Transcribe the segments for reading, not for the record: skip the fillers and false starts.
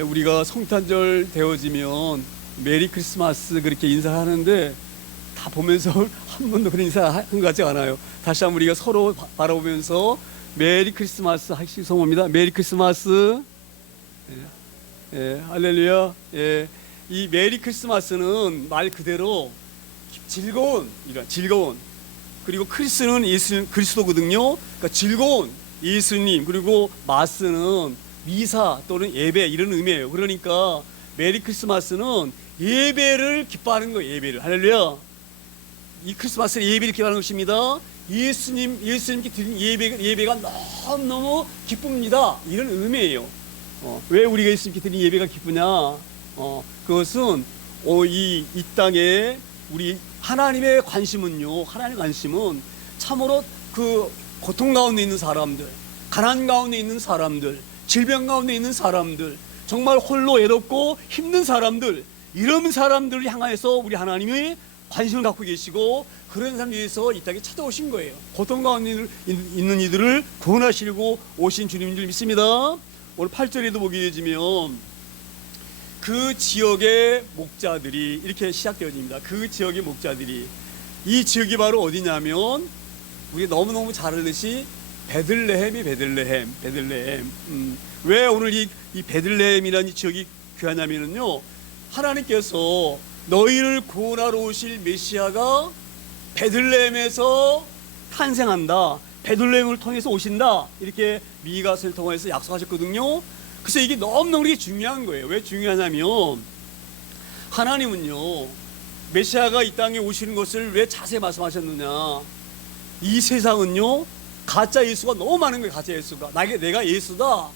우리가 성탄절 되어지면 메리 크리스마스 그렇게 인사하는데 다 보면서 한 번도 그런 인사한 것 같지 않아요. 다시 한번 우리가 서로 바라보면서 메리 크리스마스 하시기 소원합니다. 메리 크리스마스. 할렐루야. 이 메리 크리스마스는 말 그대로 즐거운, 이런 즐거운. 그리고 크리스는 예수 그리스도거든요. 그러니까 즐거운 예수님, 그리고 마스는 미사 또는 예배 이런 의미예요. 그러니까 메리 크리스마스는 예배를 기뻐하는 거예요. 예배를. 할렐루야. 이 크리스마스는 예배를 기뻐하는 것입니다. 예수님께 드린 예배가 너무너무 기쁩니다. 이런 의미예요. 왜 우리가 예수님께 드린 예배가 기쁘냐? 그것은 이 땅에 우리 하나님의 관심은요. 하나님의 관심은 참으로 그 고통 가운데 있는 사람들, 가난 가운데 있는 사람들, 질병 가운데 있는 사람들, 정말 홀로 외롭고 힘든 사람들, 이런 사람들을 향해서 우리 하나님이 관심을 갖고 계시고 그런 사람 위해서 이 땅에 찾아오신 거예요. 고통 가운데 있는 이들을 구원하시려고 오신 주님인 줄 믿습니다. 오늘 8절에도 보게 되지면 그 지역의 목자들이 이렇게 시작되어집니다. 그 지역의 목자들이, 이 지역이 바로 어디냐면 우리 너무너무 잘 알듯이 베들레헴이 베들레헴. 왜 오늘 이 베들레헴이라는 이 지역이 귀하냐면요, 하나님께서 너희를 구원하러 오실 메시아가 베들레헴에서 탄생한다, 베들레헴을 통해서 오신다, 이렇게 미가서를 통해서 약속하셨거든요. 그래서 이게 너무너무 중요한 거예요. 왜 중요하냐면 하나님은요, 메시아가 이 땅에 오시는 것을 왜 자세히 말씀하셨느냐, 이 세상은요 가짜 예수가 너무 많은 거예요. 가짜 예수가 내가 예수다,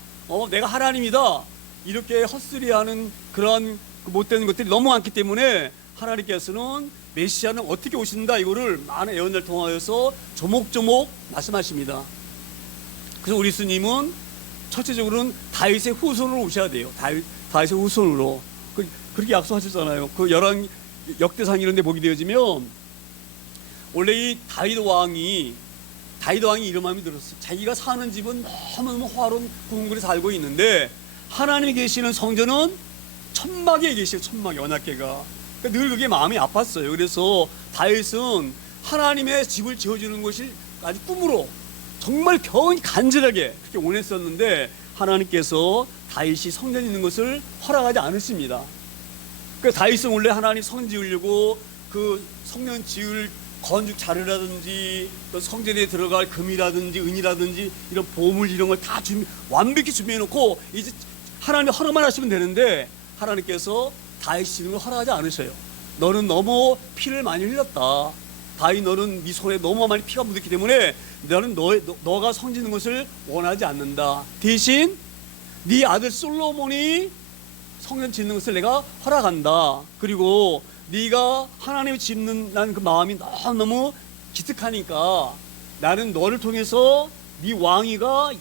내가 하나님이다, 이렇게 헛소리하는 그런 못되는 것들이 너무 많기 때문에 하나님께서는 메시아는 어떻게 오신다, 이거를 많은 예언을 통하여서 조목조목 말씀하십니다. 그래서 우리 예수님은 첫째적으로는 다윗의 후손으로 오셔야 돼요. 다윗의 후손으로 그렇게 약속하셨잖아요. 그 열왕 역대상 이런 데 보게 되어지면 원래 이 다윗 왕이 이런 마음이 들었어요. 자기가 사는 집은 너무너무 화로운 궁궐에 살고 있는데 하나님이 계시는 성전은 천막에 계시요. 천막에, 언약궤가. 그러니까 늘 그게 마음이 아팠어요. 그래서 다윗은 하나님의 집을 지어주는 것이 아주 꿈으로 정말 겨우 간절하게 그렇게 원했었는데 하나님께서 다윗이 성전 있는 것을 허락하지 않으십니다. 그러니까 다윗은 원래 하나님 성전 지으려고 그 성전 지을 건축 자료라든지 또 성전에 들어갈 금이라든지 은이라든지 이런 보물 이런 걸 다 완벽히 준비해 놓고 이제 하나님 허락만 하시면 되는데 하나님께서 다윗이 지는 걸 허락하지 않으셔요. 너는 너무 피를 많이 흘렸다. 다윗, 너는 네 손에 너무 많이 피가 묻었기 때문에 너는 너가 성 짓는 것을 원하지 않는다. 대신 네 아들 솔로몬이 성전 짓는 것을 내가 허락한다. 그리고 네가 하나님을 짓는 난 그 마음이 너무 기특하니까 나는 너를 통해서 네 왕위가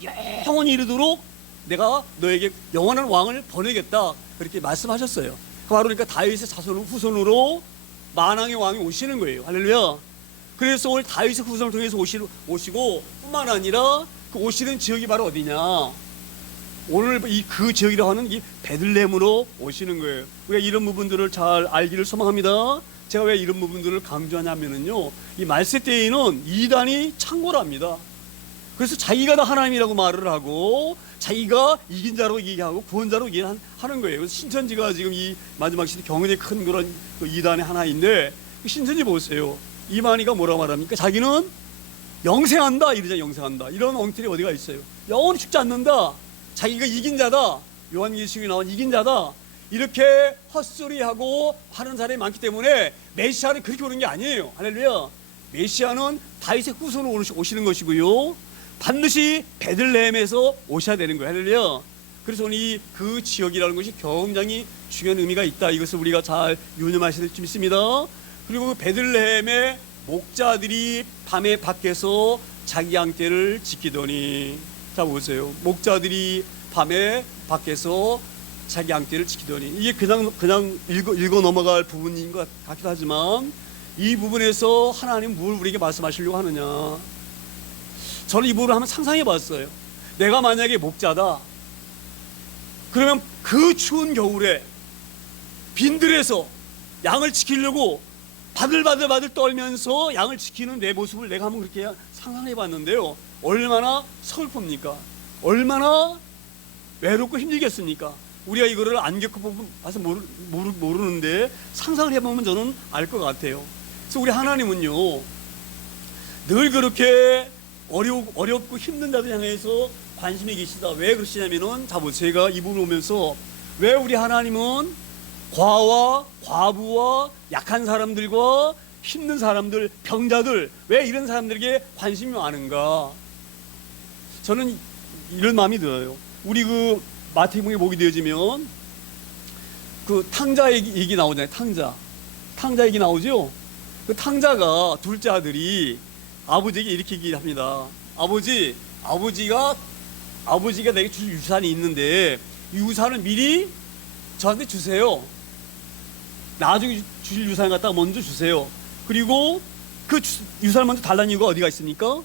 영원히 이르도록 내가 너에게 영원한 왕을 보내겠다, 그렇게 말씀하셨어요. 바로 그러니까 다윗의 후손으로 만왕의 왕이 오시는 거예요. 할렐루야. 그래서 오늘 다윗의 후손을 통해서 오시고 뿐만 아니라 그 오시는 지역이 바로 어디냐, 오늘 그 지역이라고 하는 이 베들레헴으로 오시는 거예요. 우리가 이런 부분들을 잘 알기를 소망합니다. 제가 왜 이런 부분들을 강조하냐면요, 이 말세 때에는 이단이 창궐합니다. 그래서 자기가 다 하나님이라고 말을 하고 자기가 이긴 자로 얘기하고 구원자로 얘기하는 거예요. 그래서 신천지가 지금 이 마지막 시대 경은의 큰 그런 이단의 하나인데, 신천지 보세요. 이만희가 뭐라고 말합니까? 자기는 영생한다 이러잖아요. 영생한다. 이런 엉터리 어디가 있어요? 영원히 죽지 않는다. 자기가 이긴 자다. 요한계시록에 나온 이긴 자다. 이렇게 헛소리하고 하는 사람이 많기 때문에 메시아는 그렇게 오는 게 아니에요. 할렐루야. 메시아는 다윗의 후손으로 오시는 것이고요, 반드시 베들레헴에서 오셔야 되는 거예요. 할렐루야. 그래서 오늘 그 지역이라는 것이 굉장히 중요한 의미가 있다. 이것을 우리가 잘 유념하셔야 될 줄 믿습니다. 그리고 베들레헴의 목자들이 밤에 밖에서 자기 양떼를 지키더니, 자 보세요. 목자들이 밤에 밖에서 자기 양떼를 지키더니, 이게 그냥 읽어 넘어갈 부분인 것 같기도 하지만 이 부분에서 하나님 뭘 우리에게 말씀하시려고 하느냐, 저는 이 부분을 한번 상상해 봤어요. 내가 만약에 목자다, 그러면 그 추운 겨울에 빈들에서 양을 지키려고 바들바들 떨면서 양을 지키는 내 모습을 내가 한번 그렇게 상상해 봤는데요. 얼마나 서글픕니까? 얼마나 외롭고 힘들겠습니까? 우리가 이거를 안 겪어봐서 모르는데 상상을 해보면 저는 알 것 같아요. 그래서 우리 하나님은요, 늘 그렇게 어렵고 힘든 자들 향해서 관심이 계시다. 왜 그러시냐면은, 자, 제가 이 부분을 보면서 왜 우리 하나님은 과와 과부와 약한 사람들과 힘든 사람들, 병자들, 왜 이런 사람들에게 관심이 많은가? 저는 이런 마음이 들어요. 우리 그 마태복음에 보게 되어지면 그 탕자 얘기 나오잖아요. 탕자 얘기 나오죠. 그 탕자가 둘째 아들이 아버지에게 이렇게 얘기합니다. 아버지가 내게 줄 유산이 있는데 이 유산을 미리 저한테 주세요. 나중에 주실 유산 갖다가 먼저 주세요. 그리고 그 유산을 먼저 달라는 이유가 어디가 있습니까?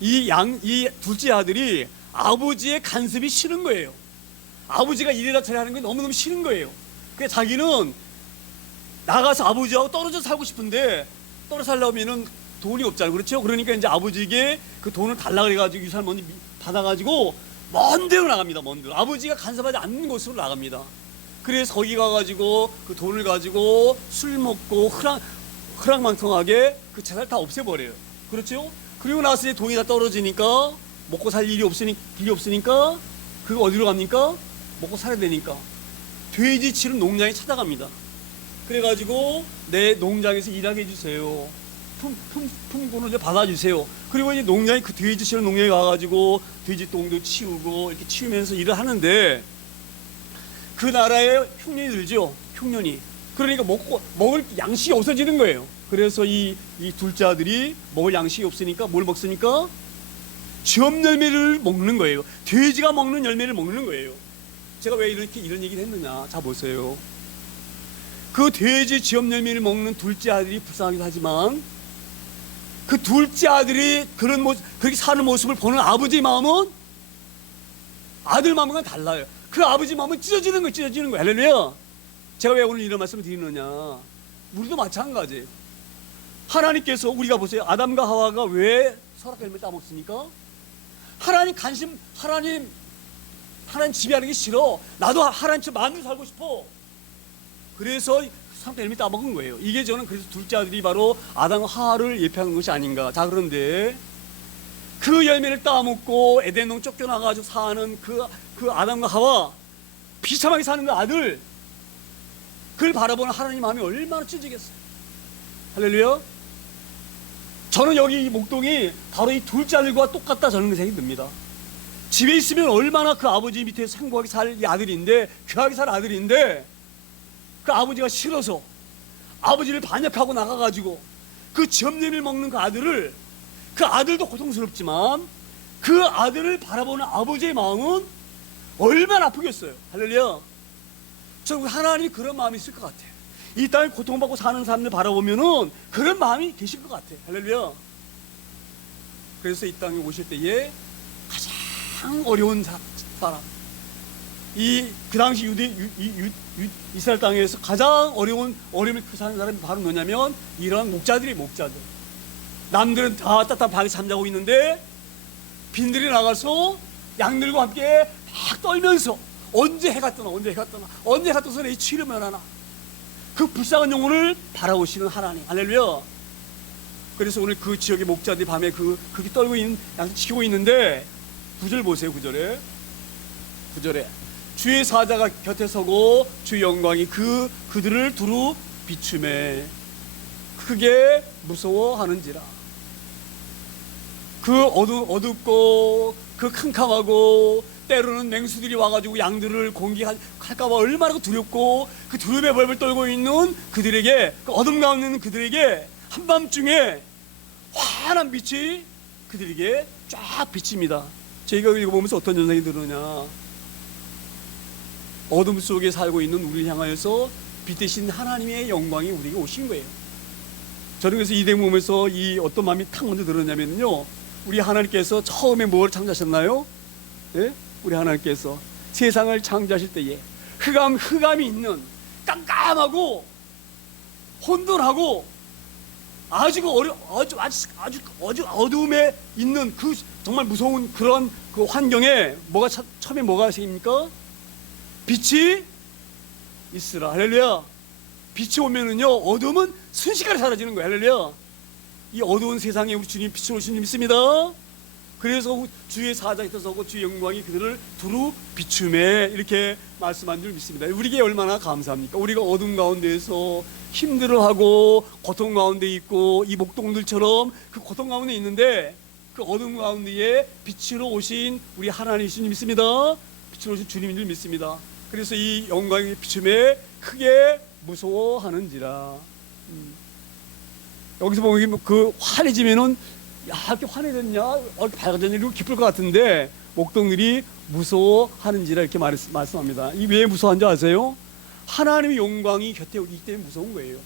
이 둘째 아들이 아버지의 간섭이 싫은 거예요. 아버지가 이래라 저래라 하는 게 너무너무 싫은 거예요. 그래서 자기는 나가서 아버지하고 떨어져 살고 싶은데 떨어져 살려면은 돈이 없잖아요. 그렇죠? 그러니까 이제 아버지에게 그 돈을 달라 그래가지고 유산을 먼저 받아가지고 먼 데로 나갑니다. 먼 데로. 아버지가 간섭하지 않는 곳으로 나갑니다. 그래서 거기 가가지고 그 돈을 가지고 술 먹고 흐랑망통하게 그 재산을 다 없애버려요. 그렇죠? 그리고 나서 이제 돈이 다 떨어지니까 먹고 살 일이 없으니까 그거 어디로 갑니까? 먹고 살아야 되니까 돼지 치는 농장에 찾아갑니다. 그래가지고 내 농장에서 일하게 해주세요. 품꾼을 받아주세요. 그리고 이제 농장에 그 돼지 치는 농장에 가가지고 돼지 똥도 치우고 이렇게 치우면서 일을 하는데 그 나라에 흉년이 들죠. 흉년이. 그러니까 먹을 양식이 없어지는 거예요. 그래서 이 둘째 아들이 먹을 양식이 없으니까 뭘 먹습니까? 쥐엄 열매를 먹는 거예요. 돼지가 먹는 열매를 먹는 거예요. 제가 왜 이런 얘기를 했느냐? 자, 보세요. 그 돼지 쥐엄 열매를 먹는 둘째 아들이 불쌍하기도 하지만 그 둘째 아들이 그렇게 사는 모습을 보는 아버지의 마음은 아들 마음과 달라요. 그 아버지 마음은 찢어지는 거예요. 할렐루야. 제가 왜 오늘 이런 말씀을 드리느냐? 우리도 마찬가지예요. 하나님께서 우리가 보세요. 아담과 하와가 왜 선악 열매 따먹습니까? 하나님 지배하는 게 싫어. 나도 하나님처럼 마음대로 살고 싶어. 그래서 선악 열매 따먹은 거예요. 이게 저는 그래서 둘째 아들이 바로 아담과 하와를 예표하는 것이 아닌가. 자, 그런데 그 열매를 따먹고 에덴동 쫓겨나가지고 사는 그 아담과 하와, 비참하게 사는 그 아들, 그걸 바라보는 하나님 마음이 얼마나 찢어지겠어요. 할렐루야. 저는 여기 이 목동이 바로 이 둘째 아들과 똑같다, 저는 생각이 듭니다. 집에 있으면 얼마나 그 아버지 밑에서 행복하게 살 이 아들인데, 귀하게 살 아들인데, 그 아버지가 싫어서 아버지를 반역하고 나가가지고 그 쥐엄내를 먹는 그 아들도 고통스럽지만 그 아들을 바라보는 아버지의 마음은 얼마나 아프겠어요. 할렐루야. 저는 하나님이 그런 마음이 있을 것 같아요. 이 땅에 고통받고 사는 사람들 바라보면은 그런 마음이 계실 것 같아요. 할렐루야. 그래서 이 땅에 오실 때에 가장 어려운 사람, 그 당시 이스라엘 땅에서 가장 어려움을 사는 사람이 바로 뭐냐면 이런 목자들. 남들은 다 따뜻하게 잠자고 있는데 빈들이 나가서 양들과 함께 막 떨면서 언제 해가 떠서 내 치를 면하나, 그 불쌍한 영혼을 바라보시는 하나님. 할렐루야. 그래서 오늘 그 지역의 목자들이 밤에 그렇게 떨고 있는 양을 지키고 있는데 9절 보세요. 9절에 주의 사자가 곁에 서고 주의 영광이 그들을 두루 비추매 크게 무서워하는지라. 그 어둡고 그 캄캄하고 때로는 맹수들이 와가지고 양들을 공격할까봐 얼마나 두렵고 그 두려움에 벌벌 떨고 있는 그들에게, 그 어둠 가운데 있는 그들에게 한밤중에 환한 빛이 그들에게 쫙 비칩니다. 저희가 이거 보면서 어떤 현상이 들으냐? 어둠 속에 살고 있는 우리를 향하여서 빛 대신 하나님의 영광이 우리에게 오신 거예요. 저는 그래서 이 대목 보면서 이 어떤 마음이 탁 먼저 들었냐면요, 우리 하나님께서 처음에 뭘 창조하셨나요? 네? 우리 하나님께서 세상을 창조하실 때에 흑암이 있는 깜깜하고 혼돈하고 아주 어두움에 있는 그 정말 무서운 그런 그 환경에 처음에 뭐가 생깁니까? 빛이 있으라. 할렐루야. 빛이 오면은요, 어둠은 순식간에 사라지는 거예요. 할렐루야. 이 어두운 세상에 우리 주님 빛으로 오신 줄 믿습니다. 그래서 주의 사자에 서고 주의 영광이 그들을 두루 비춤에 이렇게 말씀한 줄 믿습니다. 우리에게 얼마나 감사합니까? 우리가 어둠 가운데에서 힘들어하고 고통 가운데 있고 이 목동들처럼 그 고통 가운데 있는데 그 어둠 가운데에 빛으로 오신 우리 하나님이신 줄 믿습니다. 빛으로 오신 주님인 줄 믿습니다. 그래서 이 영광의 비춤에 크게 무서워하는지라. 여기서 보면 그 환해지면은 이렇게 환해졌냐, 이렇게 밝아졌냐, 이러고 기쁠 것 같은데 목동들이 무서워하는지라 이렇게 말씀합니다. 이 왜 무서워한지 아세요? 하나님의 영광이 곁에 오기 때문에 무서운 거예요.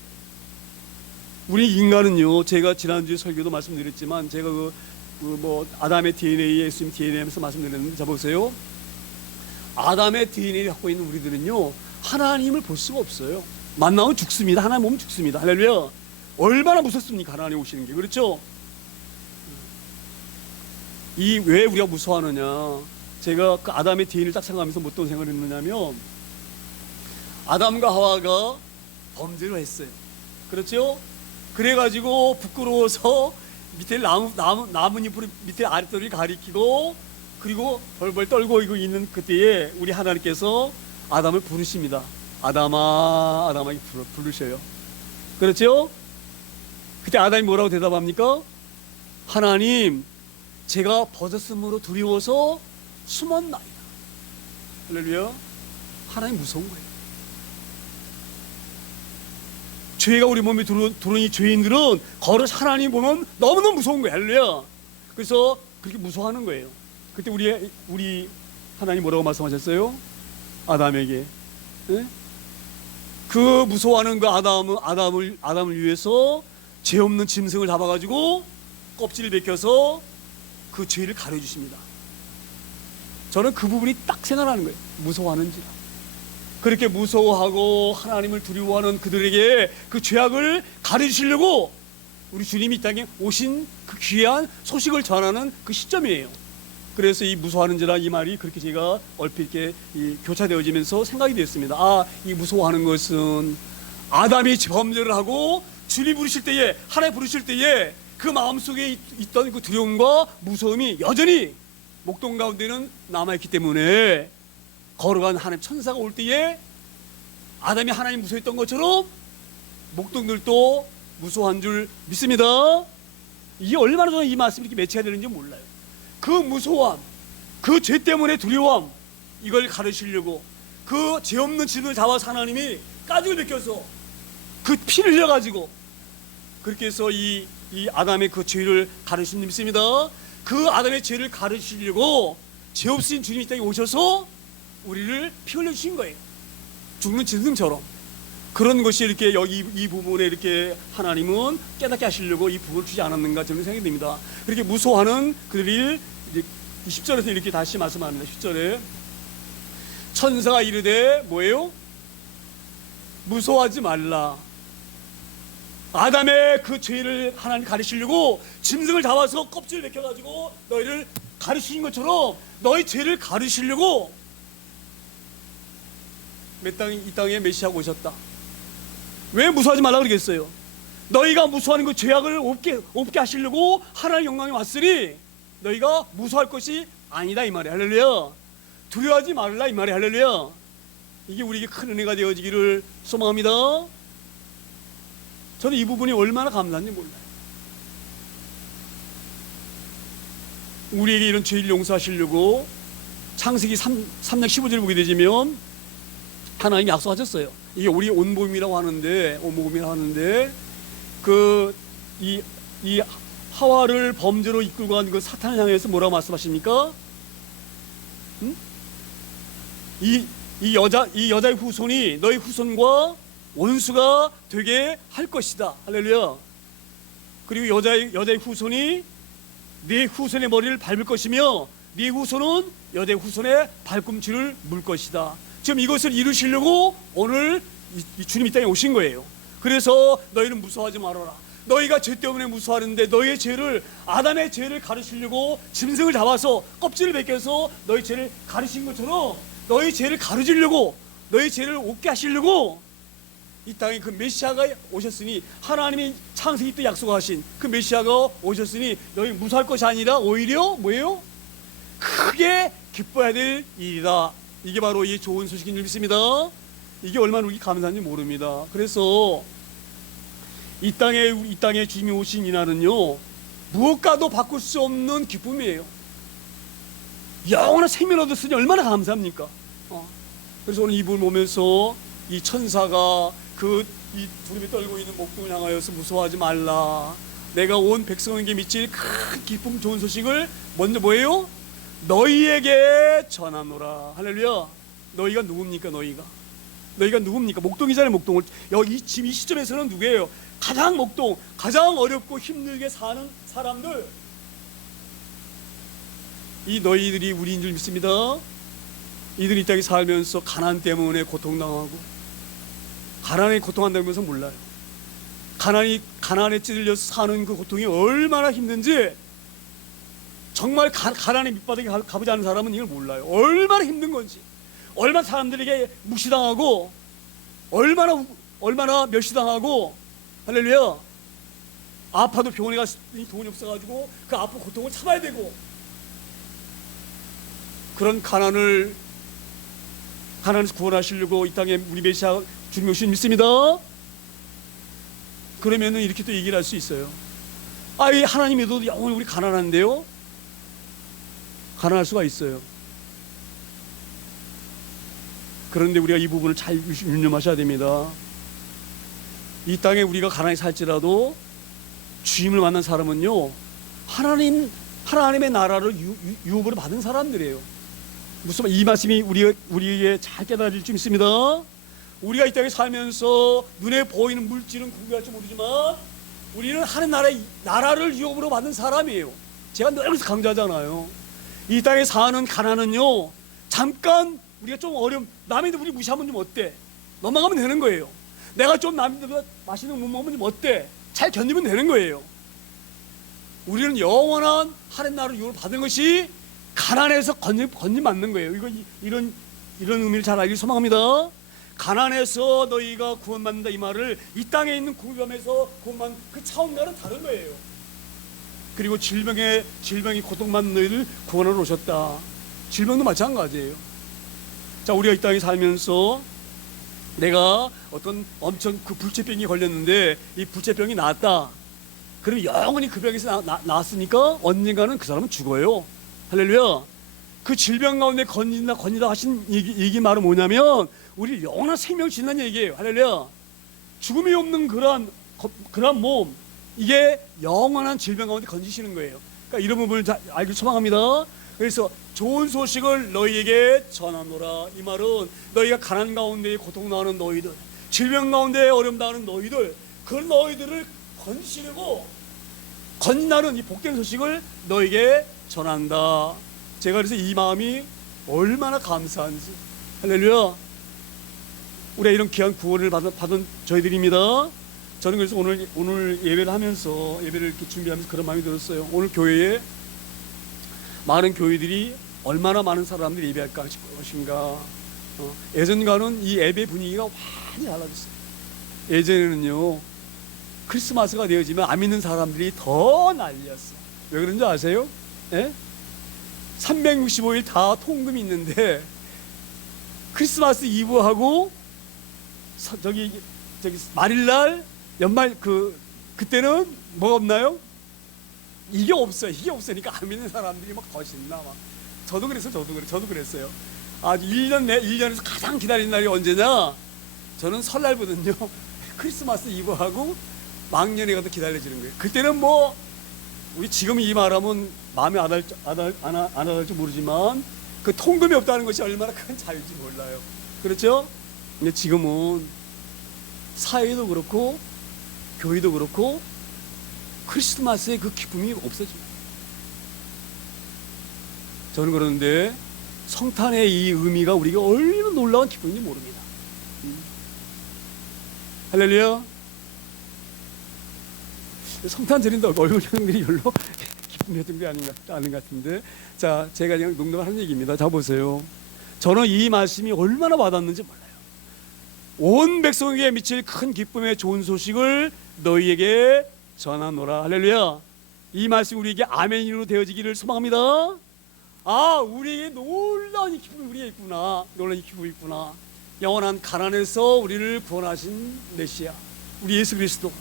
우리 인간은요, 제가 지난주에 설교도 말씀드렸지만 제가 아담의 DNA에 예수님 DNA에서 말씀드렸는데, 자 보세요. 아담의 DNA를 갖고 있는 우리들은요, 하나님을 볼 수가 없어요. 만나면 죽습니다. 하나님 오면 죽습니다. 할렐루야. 얼마나 무섭습니까? 하나님 오시는 게. 그렇죠? 왜 우리가 무서워하느냐, 제가 그 아담의 DNA를 딱 생각하면서 어떤 생각을 했느냐면, 아담과 하와가 범죄를 했어요. 그렇죠? 그래가지고 부끄러워서 밑에 나뭇잎으로 밑에 아랫도리를 가리키고 그리고 벌벌 떨고 있는 그때에 우리 하나님께서 아담을 부르십니다. 아담아, 아담아 부르셔요. 그렇죠? 그때 아담이 뭐라고 대답합니까? 하나님, 제가 벗었으므로 두려워서 숨었나이다. 할렐루야. 하나님 무서운 거예요. 죄가 우리 몸에 들어온 이 죄인들은 거를 하나님 보면 너무너무 무서운 거예요. 할렐루야. 그래서 그렇게 무서워하는 거예요. 그때 우리 하나님 뭐라고 말씀하셨어요? 아담에게. 네? 그 무서워하는 그 아담을 위해서 죄 없는 짐승을 잡아가지고 껍질을 벗겨서 그 죄를 가려주십니다. 저는 그 부분이 딱 생각나는 거예요. 무서워하는지라. 그렇게 무서워하고 하나님을 두려워하는 그들에게 그 죄악을 가려주시려고 우리 주님이 이 땅에 오신 그 귀한 소식을 전하는 그 시점이에요. 그래서 이 무서워하는지라 이 말이 그렇게 제가 얼핏 이렇게 교차되어지면서 생각이 되었습니다. 이 무서워하는 것은 아담이 범죄를 하고 주님 부르실 때에, 하나님 부르실 때에 그 마음속에 있던 그 두려움과 무서움이 여전히 목동 가운데는 남아있기 때문에 거룩한 하나님 천사가 올 때에 아담이 하나님 무서워했던 것처럼 목동들도 무서워한 줄 믿습니다. 이게 얼마나 저는 이 말씀이 이렇게 매치가 되는지 몰라요. 그 무서워함, 그 죄 때문에 두려움, 이걸 가르치려고 그 죄 없는 짐을 잡아서 하나님이 가죽을 벗겨서 그 피를 흘려가지고 그렇게 해서 이 아담의 그 죄를 가르치신 줄 믿습니다. 그 아담의 죄를 가르치려고 죄 없으신 주님이 이 땅에 오셔서 우리를 피 흘려주신 거예요. 죽는 짐승처럼. 그런 것이 이렇게 여기 이 부분에 이렇게 하나님은 깨닫게 하시려고 이 부분을 주지 않았는가 저는 생각이 듭니다. 그렇게 무서워하는 그들이 이제 10절에서 이렇게 다시 말씀합니다. 10절에 천사가 이르되 뭐예요? 무서워하지 말라. 아담의 그 죄를 하나님 가르치려고 짐승을 잡아서 껍질을 벗겨가지고 너희를 가르치신 것처럼 너희 죄를 가르치려고 이 땅에 메시아가 오셨다. 왜 무서워하지 말라 그러겠어요? 너희가 무서워하는 그 죄악을 없게 하시려고 하나님의 영광이 왔으니 너희가 무서워할 것이 아니다 이 말이야. 할렐루야. 두려워하지 말라 이 말이야. 할렐루야. 이게 우리에게 큰 은혜가 되어지기를 소망합니다. 저는 이 부분이 얼마나 감사한지 몰라요. 우리에게 이런 죄를 용서하시려고 창세기 3장 15절을 보게 되지면 하나님이 약속하셨어요. 이게 우리 온복음이라고 하는데, 이 하와를 범죄로 이끌고 간 그 사탄을 향해서 뭐라고 말씀하십니까? 이 여자의 후손이 너희 후손과 원수가 되게 할 것이다. 할렐루야. 그리고 여자의 후손이 네 후손의 머리를 밟을 것이며 네 후손은 여대 후손의 발꿈치를 물 것이다. 지금 이것을 이루시려고 오늘 이 주님 이 땅에 오신 거예요. 그래서 너희는 무서워하지 말아라. 너희가 죄 때문에 무서워하는데 너희의 죄를, 아담의 죄를 가르치려고 짐승을 잡아서 껍질을 벗겨서 너희 죄를 가르친 것처럼 너희 죄를 가르치려고, 너희 죄를 없게 하시려고 이 땅에 그 메시아가 오셨으니, 하나님이 창세기 때 약속하신 그 메시아가 오셨으니 너희 무서워할 것이 아니라 오히려 뭐예요? 크게 기뻐해야 될 일이다. 이게 바로 이 좋은 소식인 줄 믿습니다. 이게 얼마나 우리 감사한지 모릅니다. 그래서 이 땅에 주님이 오신 이날은요, 무엇과도 바꿀 수 없는 기쁨이에요. 영원한 생명을 얻었으니 얼마나 감사합니까? 그래서 오늘 이분을 보면서 이 천사가 이 두름이 떨고 있는 목동을 향하여서 무서워하지 말라. 내가 온 백성에게 미칠 큰 기쁨, 좋은 소식을 먼저 뭐예요? 너희에게 전하노라. 할렐루야. 너희가 누굽니까? 너희가 누굽니까? 목동이잖아요. 목동을 여기 지금 이 시점에서는 누구예요? 가장 목동, 가장 어렵고 힘들게 사는 사람들, 이 너희들이 우리인 줄 믿습니다. 이들이 이 땅에 살면서 가난 때문에 고통당하고, 가난에 고통한다는 것은 몰라요. 가난에 찔려서 사는 그 고통이 얼마나 힘든지, 정말 가난의 밑바닥에 가보지 않은 사람은 이걸 몰라요. 얼마나 힘든 건지, 얼마나 사람들에게 무시당하고, 얼마나 멸시당하고, 할렐루야. 아파도 병원에 갔더니 돈이 없어가지고 그 아픈 고통을 참아야 되고, 그런 가난에서 구원하시려고 이 땅에 우리 메시아 주님 오신 믿습니다. 그러면은 이렇게 또 얘기를 할 수 있어요. 이 하나님 믿어도 영원히 우리 가난한데요? 가난할 수가 있어요. 그런데 우리가 이 부분을 잘 유념하셔야 됩니다. 이 땅에 우리가 가난히 살지라도 주님을 만난 사람은요, 하나님의 나라를 유업으로 받은 사람들이에요. 무슨 이 말씀이 우리에게 잘 깨달아질 줄 믿습니다. 우리가 이 땅에 살면서 눈에 보이는 물질은 구별할지 모르지만 우리는 하나님 나라를 유업으로 받은 사람이에요. 제가 늘 그래서 강조하잖아요. 이 땅에 사는 가난은요, 잠깐 우리가 좀 남인데 우리 무시하면 좀 어때? 넘어가면 되는 거예요. 내가 좀 남들보다 맛있는 거 못 먹으면 좀 어때? 잘 견디면 되는 거예요. 우리는 영원한 하나님 나라를 유업을 받은 것이 가난에서 건진 맞는 거예요. 이런 의미를 잘 알길 소망합니다. 가난에서 너희가 구원받는다, 이 말을 이 땅에 있는 구원에서 구원받는 그 차원과는 다른 거예요. 그리고 질병이 고통받는 너희를 구원하러 오셨다. 질병도 마찬가지예요. 자, 우리가 이 땅에 살면서 내가 어떤 엄청 그 불치병이 걸렸는데 이 불치병이 나았다. 그럼 영원히 그 병에서 나았으니까 언젠가는 그 사람은 죽어요. 할렐루야. 그 질병 가운데 건진다 하신 얘기 말은 뭐냐면 우리 영원한 생명을 주신다는 얘기예요. 할렐루야. 죽음이 없는 그러한 몸, 이게 영원한 질병 가운데 건지시는 거예요. 그러니까 이런 부분을 알길 소망합니다. 그래서 좋은 소식을 너희에게 전하노라. 이 말은 너희가 가난 가운데 고통당하는 너희들, 질병 가운데 어려움 당하는 너희들, 그 너희들을 건지시려고 건나는 이 복된 소식을 너희에게 전한다. 제가 그래서 이 마음이 얼마나 감사한지. 할렐루야. 우리가 이런 귀한 구원을 받은 저희들입니다. 저는 그래서 오늘 예배를 하면서, 예배를 이렇게 준비하면서 그런 마음이 들었어요. 오늘 교회에 많은 교회들이 얼마나 많은 사람들이 예배할 것인가. 예전과는 이 예배 분위기가 많이 달라졌어요. 예전에는요, 크리스마스가 되어지면 안 믿는 사람들이 더 난리였어. 왜 그런지 아세요? 예? 365일 다 통금이 있는데 크리스마스 이브하고 저기 말일날 연말 그때는 뭐가 없나요? 이게 없어요. 이게 없으니까 안 믿는 사람들이 막 더 신나. 막 저도 그랬어요. 1년에서 가장 기다리는 날이 언제냐? 저는 설날보다는요 크리스마스 이브하고 망년에 가서 기다려지는 거예요. 그때는 뭐 우리 지금 이 말하면 마음에 안 할지 모르지만 그 통금이 없다는 것이 얼마나 큰 자유인지 몰라요. 그렇죠? 근데 지금은 사회도 그렇고 교회도 그렇고 크리스마스의 그 기쁨이 없어집니다. 저는 그러는데 성탄의 이 의미가 우리가 얼마나 놀라운 기쁨인지 모릅니다. 할렐루야. 성탄 드린다 얼굴 형들이 별로 기쁨했던 게 아닌 것 같은데, 자, 제가 그냥 농담을 하는 얘기입니다. 자, 보세요. 저는 이 말씀이 얼마나 와닿는지 몰라요. 온 백성에게 미칠 큰 기쁨의 좋은 소식을 너희에게 전하노라. 할렐루야. 이 말씀 우리에게 아멘으로 되어지기를 소망합니다. 아, 우리에게 놀라운 기쁨이 우리에게 있구나. 놀라운 기쁨이 있구나. 영원한 가난에서 우리를 구원하신 메시아, 우리 예수 그리스도,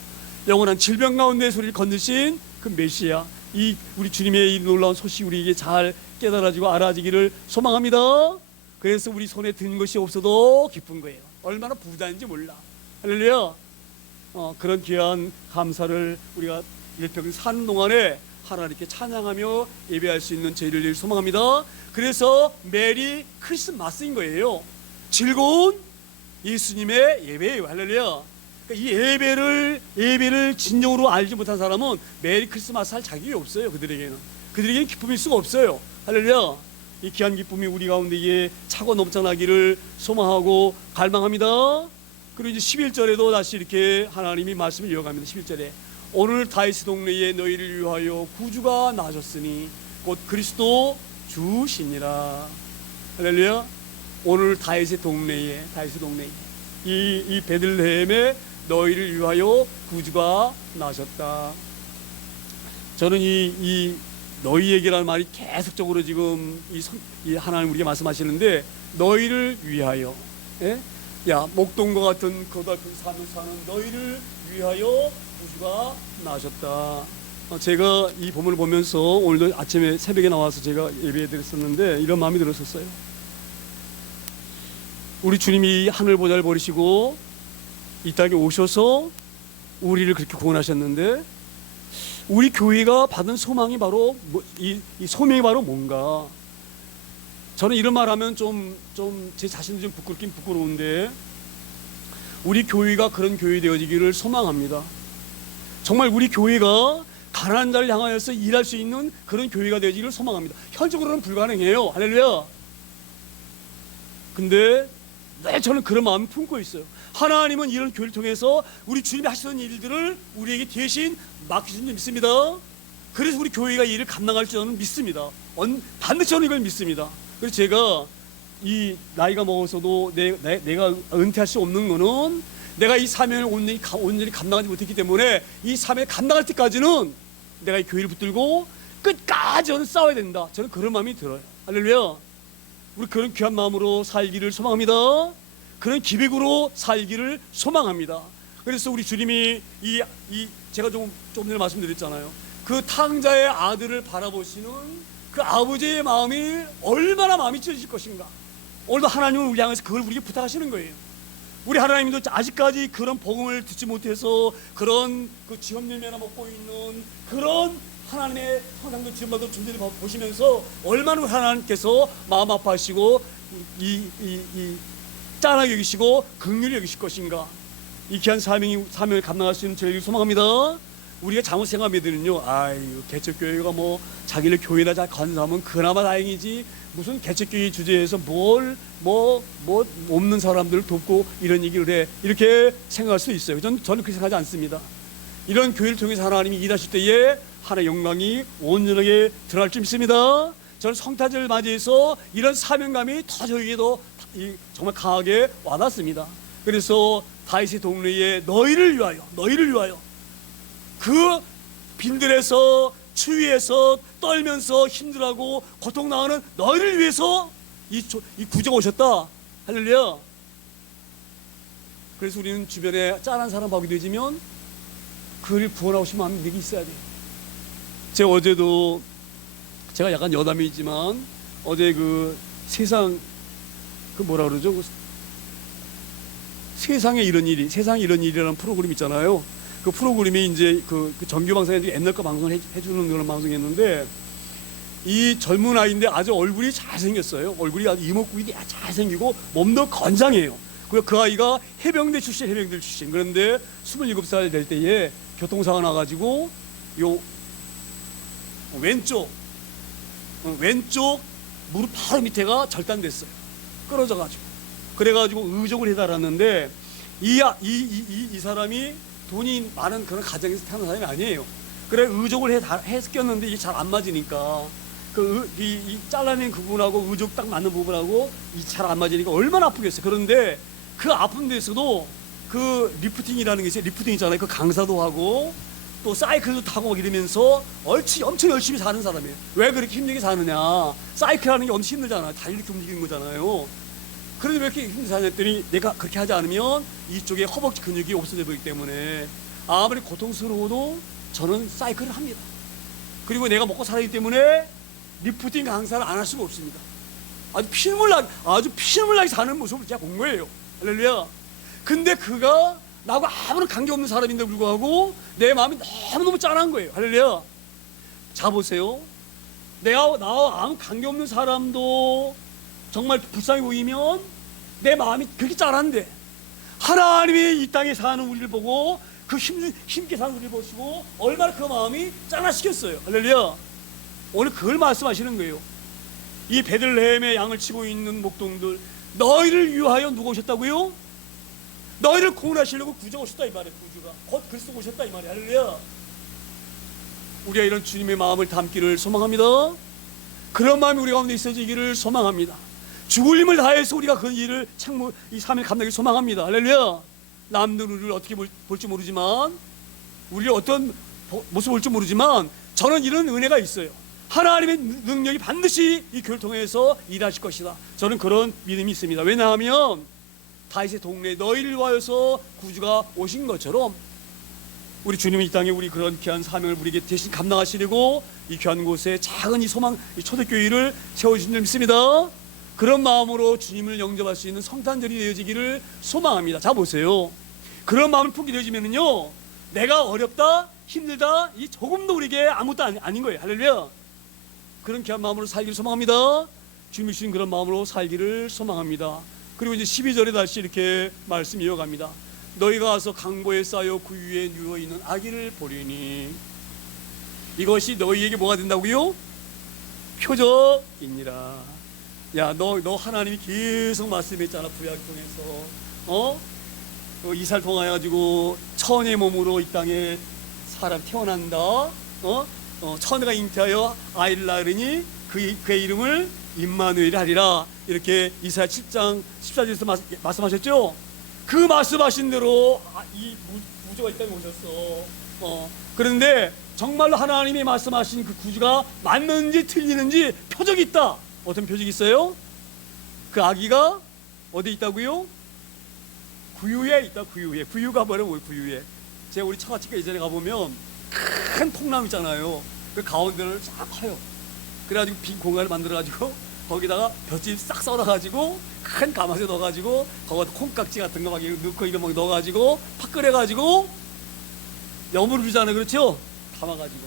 영원한 질병 가운데서 우리를 건드신 그 메시아, 이 우리 주님의 이 놀라운 소식이 우리에게 잘 깨달아지고 알아지기를 소망합니다. 그래서 우리 손에 든 것이 없어도 기쁜 거예요. 얼마나 부자인지 몰라. 할렐루야. 그런 귀한 감사를 우리가 일평생 사는 동안에 하나님께 찬양하며 예배할 수 있는 저희를 소망합니다. 그래서 메리 크리스마스인 거예요. 즐거운 예수님의 예배예요. 할렐루야. 그러니까 이 예배를 진정으로 알지 못한 사람은 메리 크리스마스 할 자격이 없어요. 그들에게는 기쁨일 수가 없어요. 할렐루야. 이 귀한 기쁨이 우리 가운데에 차고 넘쳐나기를 소망하고 갈망합니다. 그리고 이제 11절에도 다시 이렇게 하나님이 말씀을 이어갑니다. 11절에 오늘 다윗 동네에 너희를 위하여 구주가 나셨으니 곧 그리스도 주시니라. 할렐루야. 오늘 다윗의 동네에 이 베들레헴에 너희를 위하여 구주가 나셨다. 저는 이 너희에게라는 말이 계속적으로 지금 이 하나님 우리에게 말씀하시는데, 너희를 위하여, 예? 야, 목동과 같은 고달픈 산을 사는 너희를 위하여 구주가 나셨다. 제가 이 본문을 보면서 오늘도 아침에 새벽에 나와서 제가 예배 드렸었는데 이런 마음이 들었었어요. 우리 주님이 하늘 보좌를 버리시고 이 땅에 오셔서 우리를 그렇게 구원하셨는데, 우리 교회가 받은 소망이 바로 이 소명이 바로 뭔가. 저는 이런 말하면 좀 제 자신도 좀 부끄럽긴 부끄러운데, 우리 교회가 그런 교회 되어지기를 소망합니다. 정말 우리 교회가 가난한 자를 향하여서 일할 수 있는 그런 교회가 되어지기를 소망합니다. 현실적으로는 불가능해요. 할렐루야. 근데 저는 그런 마음을 품고 있어요. 하나님은 이런 교회를 통해서 우리 주님이 하시는 일들을 우리에게 대신 맡기신 줄 믿습니다. 그래서 우리 교회가 이 일을 감당할 줄 저는 믿습니다. 반드시 저는 이걸 믿습니다. 그래서 제가 이 나이가 먹어서도 내가 은퇴할 수 없는 거는, 내가 이 사명을 온전히 감당하지 못했기 때문에 이 사명을 감당할 때까지는 내가 이 교회를 붙들고 끝까지 저는 싸워야 된다. 저는 그런 마음이 들어요. 할렐루야. 우리 그런 귀한 마음으로 살기를 소망합니다. 그런 기백으로 살기를 소망합니다. 그래서 우리 주님이 제가 조금 전에 말씀드렸잖아요. 그 탕자의 아들을 바라보시는 그 아버지의 마음이 얼마나 마음이 찢어질 것인가. 오늘도 하나님은 우리 향해서 그걸 우리에게 부탁하시는 거예요. 우리 하나님도 아직까지 그런 복음을 듣지 못해서 그런 그 지엄열매나 먹고 있는 그런 하나님의 형상도 지음받은 존재를 보시면서 얼마나 하나님께서 마음 아파하시고 짠하게 여기시고 긍휼히 여기실 것인가. 이 귀한 사명을 감당할 수 있는 저희를 소망합니다. 우리가 잘못 생각하면요, 아유, 개척교회가 뭐 자기를 교회나 잘 건사하면 그나마 다행이지, 무슨 개척교회 주제에서 없는 사람들을 돕고 이런 얘기를 해, 이렇게 생각할 수 있어요. 저는 그렇게 생각하지 않습니다. 이런 교회를 통해서 하나님이 일하실 때에 하나의 영광이 온전하게 드러날 줄 믿습니다. 저는 성탄절을 맞이해서 이런 사명감이 더 저에게도 정말 강하게 와닿습니다. 그래서 다윗의 동네에 너희를 위하여 그 빈들에서 추위에서 떨면서 힘들어하고 고통당하는 너희를 위해서 이 구주가 오셨다. 할렐루야. 그래서 우리는 주변에 짠한 사람 보게 되지면 그를 구원하고 싶은 마음이 내게 있어야 돼요. 제가 어제도, 제가 약간 여담이지만 어제 그 세상 뭐라 그러죠? 세상에 이런 일이라는 프로그램 있잖아요. 그 프로그램이 이제 그 정규 방송에 옛날 거 방송을 해주는 그런 방송이었는데, 이 젊은 아이인데 아주 얼굴이 잘생겼어요. 얼굴이 아주 이목구비 잘생기고 몸도 건장해요. 그리고 그 아이가 해병대 출신. 그런데 27살 될 때에 교통사고 나가지고 요 왼쪽 무릎 바로 밑에가 절단됐어요. 끊어져가지고. 그래가지고 의족을 해달았는데 이 사람이 돈이 많은 그런 가정에서 태어난 사람이 아니에요. 그래 의족을 했겼는데 이게 잘 안 맞으니까 이 잘라낸 부분하고 의족 딱 맞는 부분하고 이 잘 안 맞으니까 얼마나 아프겠어요. 그런데 그 아픈 데서도 그 리프팅이라는 게 있어요. 리프팅 있잖아요. 그 강사도 하고 또 사이클도 타고 막 이러면서 엄청 열심히 사는 사람이에요. 왜 그렇게 힘들게 사느냐? 사이클 하는 게 엄청 힘들잖아요. 다 이렇게 움직이는 거잖아요. 그런데 왜 이렇게 힘들게 사냐 했더니 내가 그렇게 하지 않으면 이쪽에 허벅지 근육이 없어져 버리기 때문에 아무리 고통스러워도 저는 사이클을 합니다. 그리고 내가 먹고 살아야 하기 때문에 리프팅 강사를 안 할 수가 없습니다. 아주 피눈물나게 사는 모습을 제가 본 거예요. 할렐루야. 근데 그가 나하고 아무런 관계없는 사람인데 불구하고 내 마음이 너무너무 짠한 거예요. 할렐루야. 자 보세요. 나와 아무 관계없는 사람도 정말 불쌍히 보이면 내 마음이 그렇게 짠한데 하나님이 이 땅에 사는 우리를 보고 그 힘있게 사는 우리를 보시고 얼마나 그 마음이 짠하시겠어요. 할렐루야. 오늘 그걸 말씀하시는 거예요. 이 베들레헴에 양을 치고 있는 목동들, 너희를 위하여 누가 오셨다고요? 너희를 구원하시려고 구주가 오셨다 이 말이에요. 구주가 곧 그리스도가 오셨다 이 말이에요. 할렐루야. 우리가 이런 주님의 마음을 담기를 소망합니다. 그런 마음이 우리 가운데 있어지기를 소망합니다. 죽을 힘을 다해서 우리가 그 일을 이 삶을 감당하기 소망합니다. 할렐루야. 남들은 우리를 어떻게 볼지 모르지만, 우리를 어떤 모습을 볼지 모르지만 저는 이런 은혜가 있어요. 하나님의 능력이 반드시 이 교회를 통해서 일하실 것이다. 저는 그런 믿음이 있습니다. 왜냐하면 다윗의 동네에 너희를 위하여서 구주가 오신 것처럼 우리 주님이 이 땅에 우리 그런 귀한 사명을 우리에게 대신 감당하시려고 이 귀한 곳에 작은 이 소망, 이 초대교회를 세워주신 줄 믿습니다. 그런 마음으로 주님을 영접할 수 있는 성탄절이 되어지기를 소망합니다. 자 보세요. 그런 마음을 품게 되어지면요, 내가 어렵다, 힘들다, 이 조금도 우리에게 아무것도 아닌 거예요. 할렐루야. 그런 귀한 마음으로 살기를 소망합니다. 주님이 주신 그런 마음으로 살기를 소망합니다. 그리고 이제 12절에 다시 이렇게 말씀 이어갑니다. 너희가 와서 강보에 쌓여 그 위에 누워있는 아기를 보리니 이것이 너희에게 뭐가 된다고요? 표적이니라. 야, 너 하나님이 계속 말씀했잖아. 구약 통해서 이사를 통하여가지고 처녀의 몸으로 이 땅에 사람 태어난다. 처녀가 잉태하여 아이를 낳으니 그의 이름을 임마누엘 하리라. 이렇게 이사야 7장 14절에서 말씀하셨죠. 그 말씀하신 대로 이 구주가 이 땅에 오셨어. 그런데 정말로 하나님이 말씀하신 그 구주가 맞는지 틀리는지 표적이 있다. 어떤 표적이 있어요? 그 아기가 어디 있다고요? 구유에 있다. 구유가 뭐예요? 구유에. 제가 우리 처갓집에 예전에 가보면 큰 통나무 있잖아요. 그 가운데를 쫙 파요. 그래가지고 빈 공간을 만들어가지고 거기다가 볏짚 싹 썰어가지고 큰 가마솥에 넣어가지고 거기다 콩깍지 같은 거 막 넣고 이거 막 넣어가지고 팍 끓여가지고 여물을 주잖아요. 그렇죠? 담아가지고.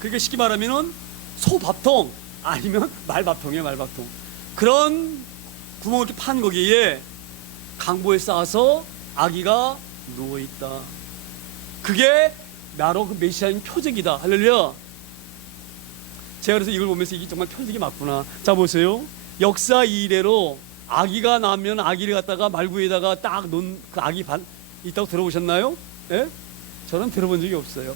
그게 쉽게 말하면은 소밥통 아니면 말밥통이에요. 말밥통. 그런 구멍을 이렇게 판 거기에 강보에 쌓아서 아기가 누워있다. 그게 나로 그 메시아인 표적이다. 할렐루야. 제가 그래서 이걸 보면서 이게 정말 표적이 맞구나. 자 보세요. 역사 이래로 아기가 나면 아기를 갖다가 말구에다가 딱 놓은 그 아기 반 있다고 들어보셨나요? 예? 저는 들어본 적이 없어요.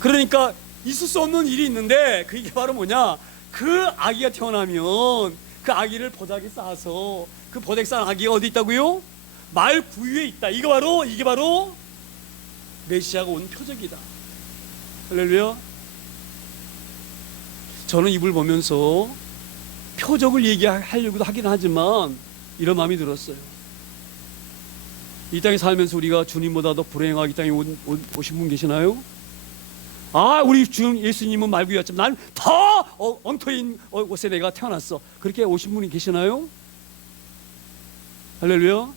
그러니까 있을 수 없는 일이 있는데 그게 바로 뭐냐? 그 아기가 태어나면 그 아기를 보자기에 쌓아서 그 보자기에 쌓은 아기가 어디 있다고요? 말 구유에 있다. 이게 바로 메시아가 온 표적이다. 할렐루야. 저는 이걸 보면서 표적을 얘기하려고도 하긴 하지만 이런 마음이 들었어요. 이 땅에 살면서 우리가 주님보다 더 불행하게 이 땅에 오신 분 계시나요? 우리 주 예수님은 말구였지만 난 더 엉터리인 곳에 내가 태어났어. 그렇게 오신 분이 계시나요? 할렐루야.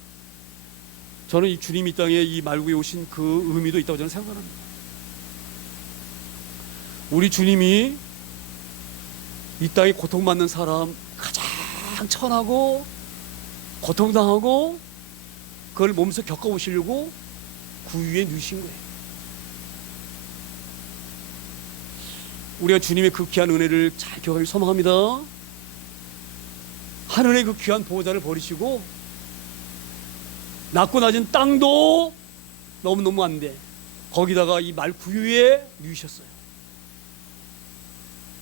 저는 이 주님이 이 땅에 이 말구에 오신 그 의미도 있다고 저는 생각합니다. 우리 주님이 이 땅에 고통받는 사람, 가장 천하고 고통당하고 그걸 몸소 겪어보시려고 구유에 누신 거예요. 우리가 주님의 그 귀한 은혜를 잘 기억하길 소망합니다. 하늘의 그 귀한 보호자를 버리시고 낮고 낮은 땅도 너무너무 안 돼. 거기다가 이 말 구유에 누이셨어요.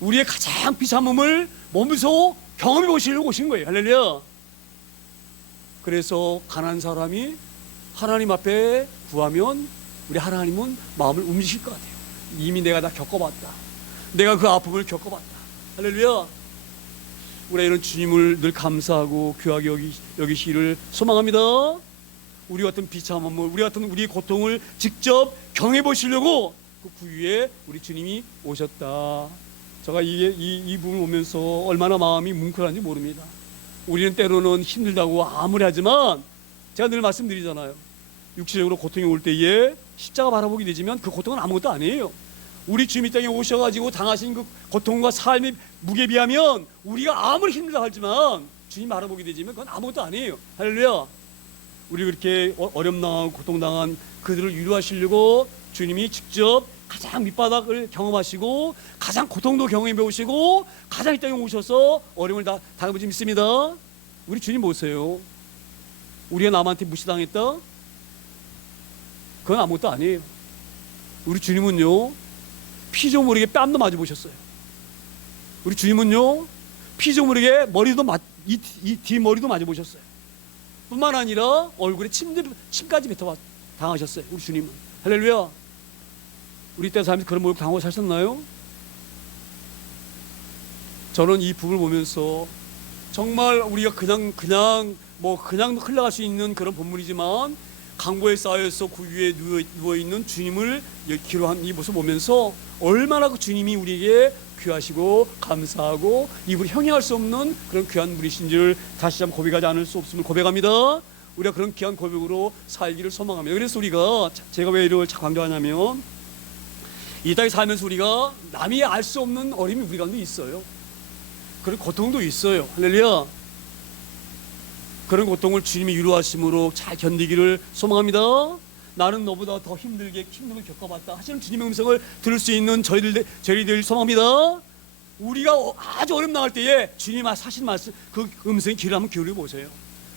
우리의 가장 비싼 몸을 몸에서 경험해 보시려고 오신 거예요. 할렐루야. 그래서 가난한 사람이 하나님 앞에 구하면 우리 하나님은 마음을 움직일 것 같아요. 이미 내가 다 겪어봤다. 내가 그 아픔을 겪어봤다. 할렐루야. 우리가 이런 주님을 늘 감사하고 귀하게 여기시기를 소망합니다. 우리 같은 비참함을, 우리 같은 우리의 고통을 직접 경해 보시려고 그 구유에 우리 주님이 오셨다. 제가 이 부분을 보면서 얼마나 마음이 뭉클한지 모릅니다. 우리는 때로는 힘들다고 아무리 하지만 제가 늘 말씀드리잖아요. 육체적으로 고통이 올 때에 십자가 바라보게 되지만 그 고통은 아무것도 아니에요. 우리 주님 이 땅에 오셔가지고 당하신 그 고통과 삶의 무게에 비하면 우리가 아무리 힘들다 하지만 주님 바라보게 되지만 그건 아무것도 아니에요. 할렐루야. 우리 그렇게 어렵당하고 고통당한 그들을 위로하시려고 주님이 직접 가장 밑바닥을 경험하시고 가장 고통도 경험해 보시고 가장 이 땅에 오셔서 어려움을 다 당해보지 믿습니다. 우리 주님 보세요. 우리가 남한테 무시당했다? 그건 아무것도 아니에요. 우리 주님은요 피조 모르게 뺨도 맞아보셨어요. 우리 주님은요 피조 모르게 머리도 이 뒷머리도 맞아보셨어요. 뿐만 아니라 얼굴에 침까지 뱉어 당하셨어요. 우리 주님은. 할렐루야. 우리 때 삶에서 그런 모욕 당하고 사셨나요? 저는 이 부분을 보면서 정말 우리가 그냥 흘러갈 수 있는 그런 본문이지만 강보에 쌓여서 그 위에 누워있는 주님을 기록한 이 모습을 보면서 얼마나 그 주님이 우리에게 귀하시고 감사하고 입으로 형용할 수 없는 그런 귀한 분이신 줄 다시 한번 고백하지 않을 수 없음을 고백합니다. 우리가 그런 귀한 고백으로 살기를 소망합니다. 그래서 우리가 제가 왜 이걸 강조하냐면 이 땅에 살면서 우리가 남이 알 수 없는 어려움이 우리 가운데 있어요. 그런 고통도 있어요. 할렐루야. 그런 고통을 주님이 위로하심으로 잘 견디기를 소망합니다. 나는 너보다 더 힘든 걸 겪어봤다 하시는 주님의 음성을 들을 수 있는 저희들 소망합니다. 우리가 아주 어려움 나갈 때에 주님 하신 말씀 그 음성의 귀를 한번 기울여 보세요.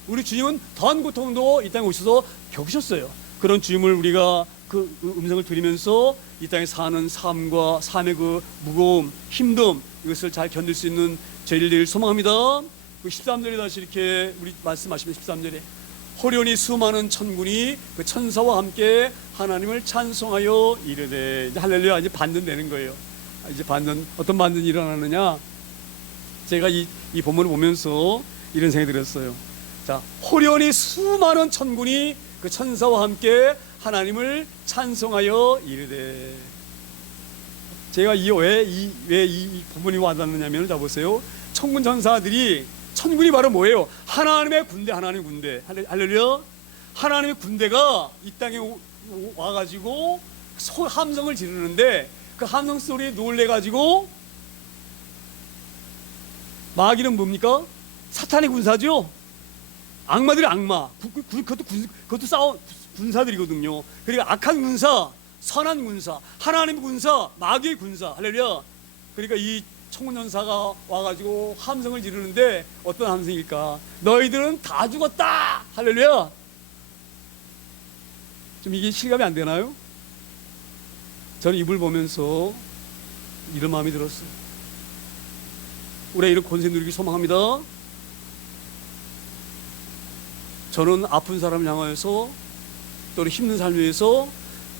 우리 주님은 더한 고통도 이 땅에 오셔서 겪으셨어요. 그런 주님을 우리가 그 음성을 들으면서 이 땅에 사는 삶과 삶의 그 무거움, 힘듦 이것을 잘 견딜 수 있는 저희들 소망합니다. 그 13절에 다시 이렇게 우리 말씀하시면 13절에 호련히 수많은 천군이 그 천사와 함께 하나님을 찬송하여 이르되 이제 할렐루야 이제 반전되는 거예요. 이제 어떤 반전이 일어나느냐? 제가 이 본문을 보면서 이런 생각이 들었어요. 자, 호련히 수많은 천군이 그 천사와 함께 하나님을 찬송하여 이르되 제가 왜 이 부분이 와닿느냐면 자 보세요. 천군 천사들이 천군이 바로 뭐예요? 하나님의 군대, 하나님의 군대. 할렐루야. 하나님의 군대가 이 땅에 와가지고 함성을 지르는데 그 함성 소리에 놀래가지고 마귀는 뭡니까? 사탄의 군사죠. 악마들의 악마. 그것도 군사들이거든요. 그러니까 악한 군사, 선한 군사, 하나님의 군사, 마귀의 군사. 할렐루야. 그러니까 이 천군천사가 와가지고 함성을 지르는데 어떤 함성일까? 너희들은 다 죽었다. 할렐루야. 좀 이게 실감이 안 되나요? 저는 이걸 보면서 이런 마음이 들었어요. 우리가 이런 권세 누리기 소망합니다. 저는 아픈 사람을 향하여서 또 힘든 삶을 위해서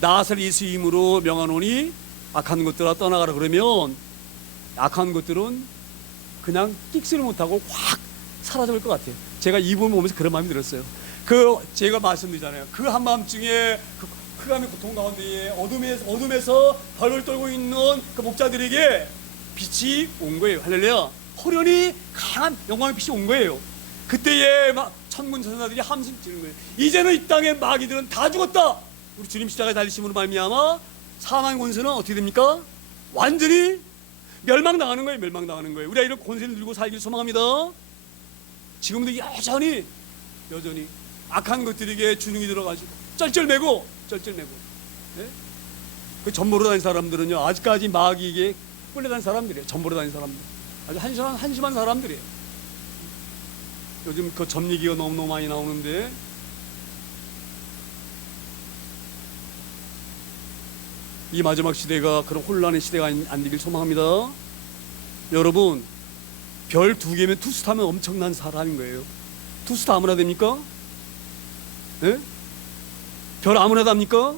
나살 예수의 이름으로 명하노니 악한 것들아 떠나가라 그러면 악한 것들은 그냥 끽소리 못하고 확 사라져버릴 것 같아요. 제가 이 부분 보면서 그런 마음이 들었어요. 제가 말씀드리잖아요. 그 한밤중에 그 흑암의 고통 가운데에 어둠에서 벌벌 떨고 있는 그 목자들에게 빛이 온 거예요. 할렐루야. 호련히 강한 영광의 빛이 온 거예요. 그때에 막 천군 천사들이 함성 지르는 거예요. 이제는 이 땅의 마귀들은 다 죽었다. 우리 주님 십자가에 달리심으로 말미암아 사망의 권세는 어떻게 됩니까? 완전히 멸망당하는 거예요. 멸망당하는 거예요. 우리가 이런 권세를 들고 살기를 소망합니다. 지금도 여전히 악한 것들에게 주눅이 들어가지고 쩔쩔매고 네? 그 전보로 다니는 사람들은요 아직까지 마귀에게 끌려다니는 사람들이에요. 전보로 다니는 사람들 아주 한심한 사람들이에요. 요즘 그 점 얘기가 너무너무 많이 나오는데, 이 마지막 시대가 그런 혼란의 시대가 안 되길 소망합니다. 여러분, 별 2개면 투스타면 엄청난 사람인 거예요. 투스타 아무나 됩니까? 예? 별 아무나 답니까?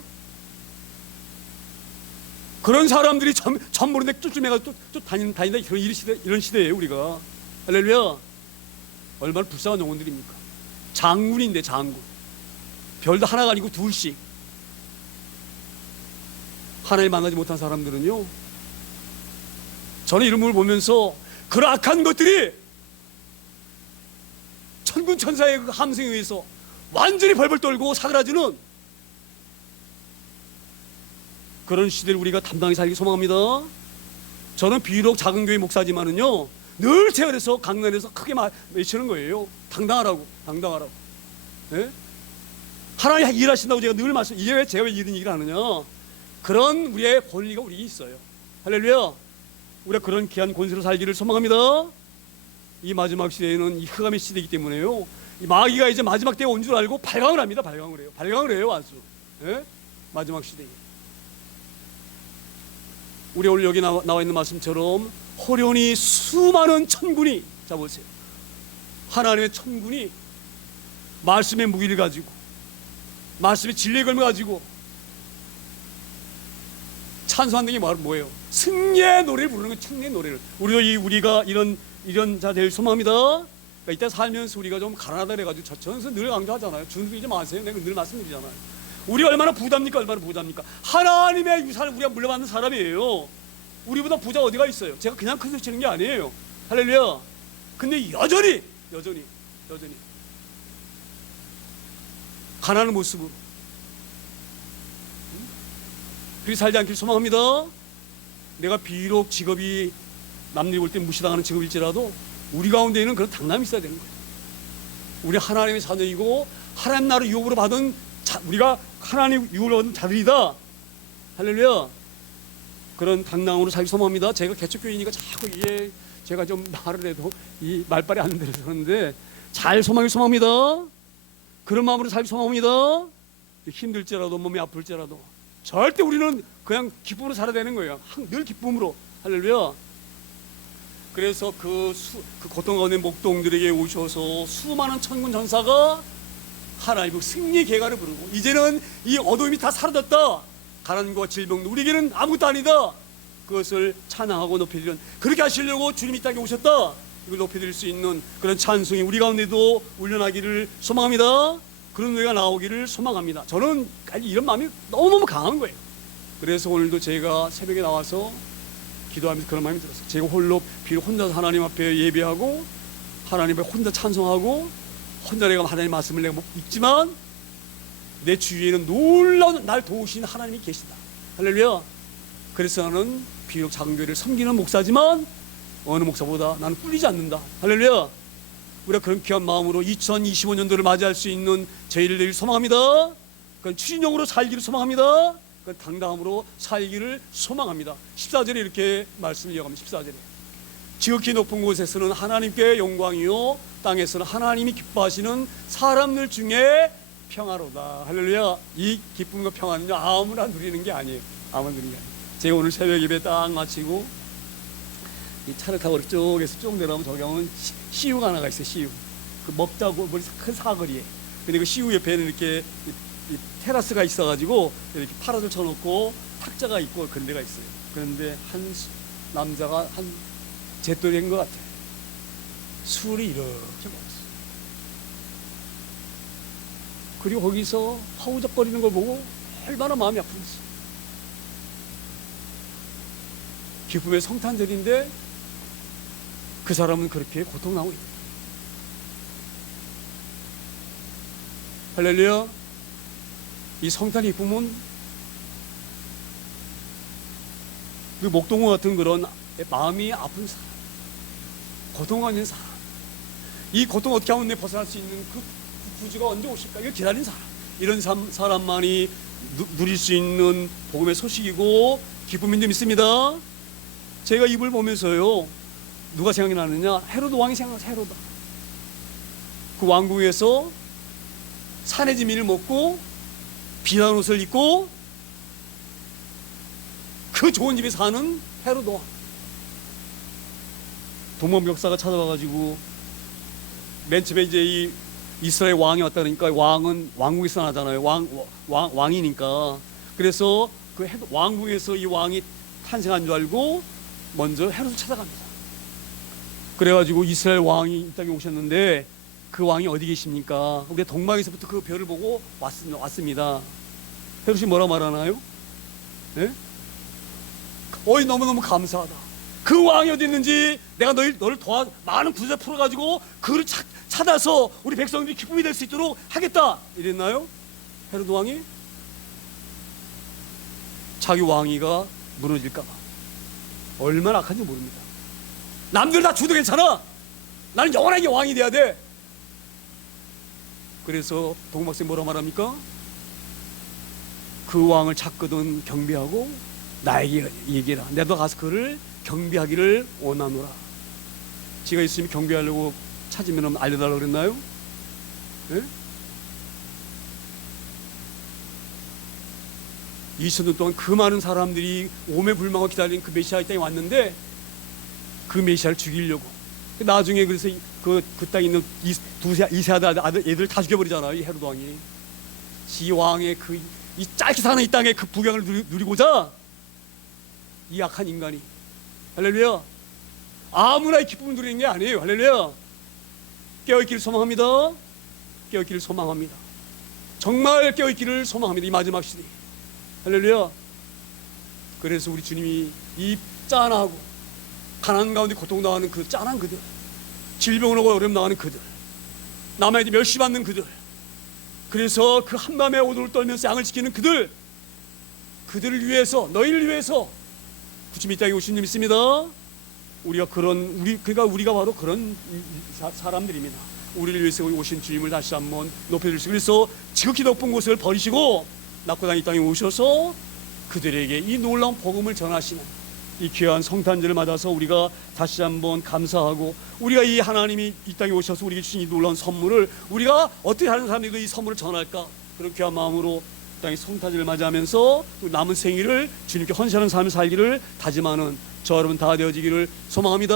그런 사람들이 점 모르는데 쫓아내가 다닌다 이런 시대예요 우리가. 할렐루야. 얼마나 불쌍한 영혼들입니까? 장군인데 장군. 별도 하나가 아니고 둘씩. 하나님 만나지 못한 사람들은요, 저는 이런 걸 보면서 그런 악한 것들이 천군 천사의 그 함성에 의해서 완전히 벌벌 떨고 사그라지는 그런 시대를 우리가 담당히 살기 소망합니다. 저는 비록 작은 교회 목사지만은요, 늘 제 안에서 강단에서 크게 외치는 거예요. 당당하라고, 당당하라고. 예? 하나님 일하신다고 제가 늘 말씀. 이게 왜 제가 왜 이런 얘기를 하느냐? 그런 우리의 권리가 우리에게 있어요. 할렐루야. 우리가 그런 귀한 권세로 살기를 소망합니다. 이 마지막 시대에는 이 흑암의 시대이기 때문에요, 이 마귀가 이제 마지막 때가 온 줄 알고 발광을 합니다. 발광을 해요. 발광을 해요 아주. 예? 마지막 시대에 우리 오늘 여기 나와 있는 말씀처럼 호련히 수많은 천군이, 자 보세요, 하나님의 천군이 말씀의 무기를 가지고 말씀의 진리의 걸음을 가지고 찬송하는 게 뭐예요? 승리의 노래를 부르는 거예요. 승리의 노래를. 우리가 이런 자 될 소망합니다. 그러니까 이때 살면서 우리가 좀 가난하다 그래가지고 저는 늘 강조하잖아요. 주눅이지 마세요. 내가 늘 말씀드리잖아요. 우리가 얼마나 부자입니까? 얼마나 부자입니까? 하나님의 유산을 우리가 물려받는 사람이에요. 우리보다 부자 어디가 있어요? 제가 그냥 큰 소리 치는 게 아니에요. 할렐루야. 근데 여전히 가난한 모습으로 그렇게 살지 않길 소망합니다. 내가 비록 직업이 남들이 볼 때 무시당하는 직업일지라도 우리 가운데에는 그런 당남이 있어야 되는 거예요. 우리 하나님의 자녀이고 하나님 나라를 유업으로 받은 우리가 하나님 유업으로 받은 자들이다. 할렐루야. 그런 당당으로 살기 소망합니다. 제가 개척교인이니까 자꾸 제가 좀 말을 해도 이 말빨이 안 들어서는데 잘 소망합니다. 그런 마음으로 살기 소망합니다. 힘들지라도 몸이 아플지라도 절대 우리는 그냥 기쁨으로 살아야 되는 거예요. 늘 기쁨으로. 할렐루야. 그래서 그 고통 가운데 목동들에게 오셔서 수많은 천군 전사가 하나님의 승리의 계가를 부르고, 이제는 이 어두움이 다 사라졌다. 가난과 질병도 우리에게는 아무것도 아니다. 그것을 찬양하고 높여드리는, 그렇게 하시려고 주님이 이 땅에 오셨다. 이걸 높여드릴 수 있는 그런 찬송이 우리 가운데도 울려나기를 소망합니다. 그런 노래가 나오기를 소망합니다. 저는 이런 마음이 너무너무 강한 거예요. 그래서 오늘도 제가 새벽에 나와서 기도하면서 그런 마음이 들었어요. 제가 홀로 비록 혼자서 하나님 앞에 예배하고 하나님 앞에 혼자 찬송하고 혼자 내가 하나님의 말씀을 내가 읽지만 내 주위에는 놀라운 날 도우신 하나님이 계시다. 할렐루야. 그래서 나는 비록 작은 교회를 섬기는 목사지만 어느 목사보다 나는 꿀리지 않는다. 할렐루야. 우리가 그런 귀한 마음으로 2025년도를 맞이할 수 있는 저희를 늘 소망합니다. 그건 추진력으로 살기를 소망합니다. 그건 당당함으로 살기를 소망합니다. 14절에 이렇게 말씀을 이어갑니다. 14절에 지극히 높은 곳에서는 하나님께 영광이요 땅에서는 하나님이 기뻐하시는 사람들 중에 평화로다. 할렐루야. 이 기쁨과 평화는요 아무나 누리는 게 아니에요. 아무나 누리는 게 아니에요. 제가 오늘 새벽 예배 딱 마치고 이 차를 타고 쪽에서 쭉 내려오면 저기 가면 시유가 하나가 있어요. 시유. 그 먹자고 머리 큰 사거리에. 근데 그 시유 옆에는 이렇게 이 테라스가 있어가지고 이렇게 파라솔 쳐놓고 탁자가 있고 그런 데가 있어요. 그런데 한 남자가 한 제 또래인 것 같아요. 술이 이렇게 먹었어요. 그리고 거기서 허우적거리는 걸 보고 얼마나 마음이 아픈지. 기쁨의 성탄절인데 그 사람은 그렇게 고통나고 있다. 할렐루야. 이 성탄의 기쁨은 그 목동호 같은 그런 마음이 아픈 사람, 고통하고 있는 사람, 이 고통 어떻게 하면 내 벗어날 수 있는 그 구주가 언제 오실까 이걸 기다린 사람, 이런 사람만이 누릴 수 있는 복음의 소식이고 기쁨인 점 있습니다. 제가 이걸 보면서요 누가 생각이 나느냐, 헤로드 왕이 생각나서 헤로드 그 왕궁에서 산의 지민을 먹고 비단 옷을 입고 그 좋은 집에 사는 헤로드 왕. 동방벽사가 찾아와가지고 맨 처음에 이제 이 이스라엘 왕이 왔다 그러니까 왕은 왕궁에서 나잖아요. 왕이니까. 그래서 그 왕궁에서 이 왕이 탄생한 줄 알고 먼저 헤롯을 찾아갑니다. 그래가지고 이스라엘 왕이 이 땅에 오셨는데 그 왕이 어디 계십니까? 우리 동방에서부터 그 별을 보고 왔습니다. 헤롯이 뭐라 말하나요? 네? 어이 너무너무 감사하다. 그 왕이 어디 있는지 내가 너를 도와 많은 부자 풀어가지고 그를 찾아서 우리 백성들이 기쁨이 될 수 있도록 하겠다 이랬나요? 헤롯 왕이 자기 왕위가 무너질까봐 얼마나 악한지 모릅니다. 남들 다 죽어도 괜찮아. 나는 영원하게 왕이 돼야 돼. 그래서 동방박사님 뭐라 말합니까? 그 왕을 찾거든 경배하고 나에게 얘기해라. 내가 가서 그를 경배하기를 원하노라. 지가 있으면 경배하려고 찾으면 알려달라고 그랬나요? 네? 2000년 동안 그 많은 사람들이 오매불망하고 기다린 그 메시아 이 땅에 왔는데 그 메시아를 죽이려고 나중에 그래서 그 땅에 있는 이세아들 애들 다 죽여버리잖아요. 이 헤롯 왕이 지 왕의 이 짧게 사는 이 땅에 그 부경을 누리고자 이 악한 인간이 할렐루야 아무나 이 기쁨을 누리는 게 아니에요. 할렐루야 깨어있기를 소망합니다. 깨어있기를 소망합니다. 정말 깨어있기를 소망합니다. 이 마지막 시대 할렐루야. 그래서 우리 주님이 이 짠하고 가난 가운데 고통당하는 그 짠한 그들, 질병으로 어려움 당하는 그들, 남에게 멸시받는 그들, 그래서 그 한밤에 오돌을 떨면서 양을 지키는 그들을 위해서 너희를 위해서 주님이 이 땅에 오신 줄 믿습니다. 우리가 바로 그런 사람들입니다. 우리를 위해서 오신 주님을 다시 한번 높여주시고 그래서 지극히 높은 곳을 버리시고 낮고 이 땅에 오셔서 그들에게 이 놀라운 복음을 전하시는 이 귀한 성탄절을 맞아서 우리가 다시 한번 감사하고 우리가 이 하나님이 이 땅에 오셔서 우리에게 주신 이 놀라운 선물을 우리가 어떻게 하는 사람들도 이 선물을 전할까 그런 귀한 마음으로 이 땅에 성탄절을 맞이하면서 남은 생일을 주님께 헌신하는 삶을 살기를 다짐하는 저 여러분 다 되어지기를 소망합니다.